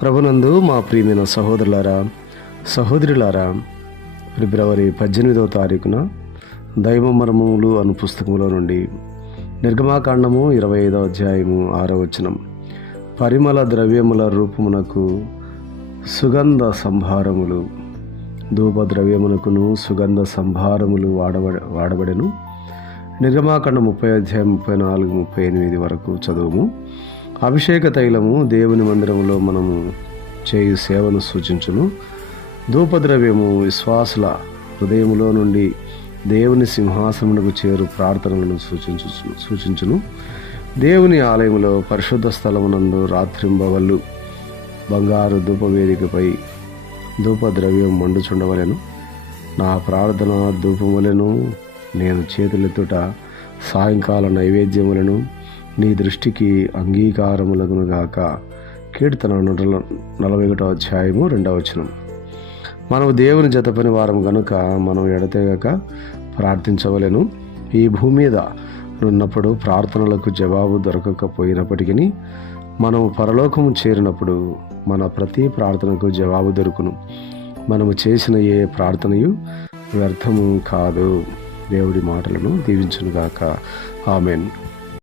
ప్రభునందు మా ప్రియమైన సహోదరులారా, సహోదరులారా, ఫిబ్రవరి 18వ తారీఖున దైవ మర్మములు అను పుస్తకంలో నుండి నిర్గమాకాండము 25వ అధ్యాయము 6వ వచనం. పరిమళ ద్రవ్యముల రూపమునకు సుగంధ సంభారములు, ధూప ద్రవ్యమునకును సుగంధ సంభారములు వాడబడెను. నిర్గమాకాండం 30 అధ్యాయం 34, 38 వరకు చదువుము. అభిషేక తైలము దేవుని మందిరంలో మనము చేయు సేవను సూచించును. ధూపద్రవ్యము విశ్వాసుల హృదయములో నుండి దేవుని సింహాసనమునకు చేరు ప్రార్థనలను సూచించును. దేవుని ఆలయములో పరిశుద్ధ స్థలమునందు రాత్రింబవళ్ళు బంగారు ధూపవేదికపై ధూపద్రవ్యం మండుచుండవలెను. నా ప్రార్థన ధూపములను నేను చేతులెత్తుట సాయంకాల నైవేద్యములను నీ దృష్టికి అంగీకారములగునుగాక. కీర్తన 141వ అధ్యాయము 2వ వచనం. మనము దేవుని జతపని వారం గనుక మనం ఎడతెగక ప్రార్థించవలెను. ఈ భూమి మీద ఉన్నప్పుడు ప్రార్థనలకు జవాబు దొరకకపోయినప్పటికీ మనము పరలోకము చేరినప్పుడు మన ప్రతి ప్రార్థనకు జవాబు దొరుకును. మనము చేసిన ఏ ప్రార్థనయు వ్యర్థము కాదు. దేవుడి మాటలను దీవించునుగాక. ఆమెన్.